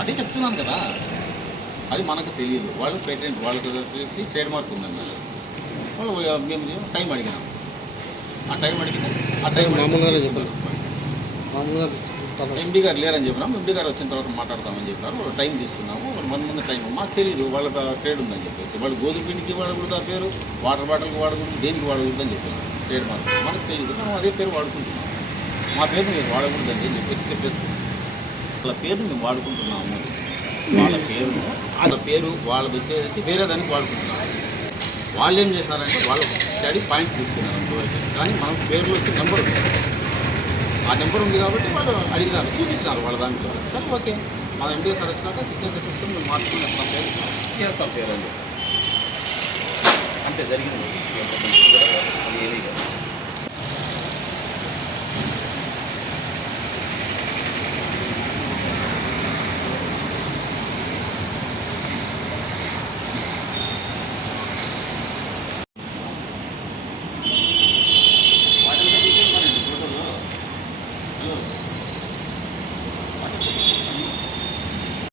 అదే చెప్తున్నాను కదా, అది మనకు తెలియదు. వాళ్ళు పేటెంట్ వాళ్ళకి వచ్చేసి ట్రేడ్ మార్క్ ఉందండి. వాళ్ళు మేము టైం అడిగినాం, ఆ టైం మామూలుగానే చెప్పారు. ఎండీ గారు లేరని చెప్పినాం. ఎండీ గారు వచ్చిన తర్వాత మాట్లాడతామని చెప్పారు. టైం తీసుకున్నాము. 1 month టైం. మాకు తెలియదు వాళ్ళకి ట్రేడ్ ఉందని చెప్పేసి. వాళ్ళు గోధుమ పిండికి వాడకూడదు ఆ పేరు, వాటర్ బాటిల్కి వాడకూడదు, దేనికి వాడకూడదు అని చెప్పినారు. ట్రేడ్ మార్క్ మనకు తెలియదు, మనం అదే పేరు వాడుకుంటున్నాం. మా పేరు మీరు వాడకూడదండి అని చెప్పేసుకున్నాం. వాళ్ళ పేరు మేము వాడుకుంటున్నాము. వాళ్ళ పేరు వాళ్ళది వచ్చేసి వేరే దానికి వాడుకుంటున్నాము. వాళ్ళు ఏం చేసినారంటే వాళ్ళ స్టడీ పాయింట్ తీసుకున్నారు అంతవరకు. కానీ మనకు పేర్లు వచ్చి నెంబర్ ఉంది. ఆ నెంబర్ ఉంది కాబట్టి వాళ్ళు అడిగినారు, చూపించినారు వాళ్ళ దాంట్లో. సరే ఓకే, మా ఎంపీ సార్ వచ్చినాక సిగ్నేచర్ తీసుకొని మేము మార్చుకుని వస్తాం, పేరు చేస్తాం పేరు అని. అంటే జరిగింది.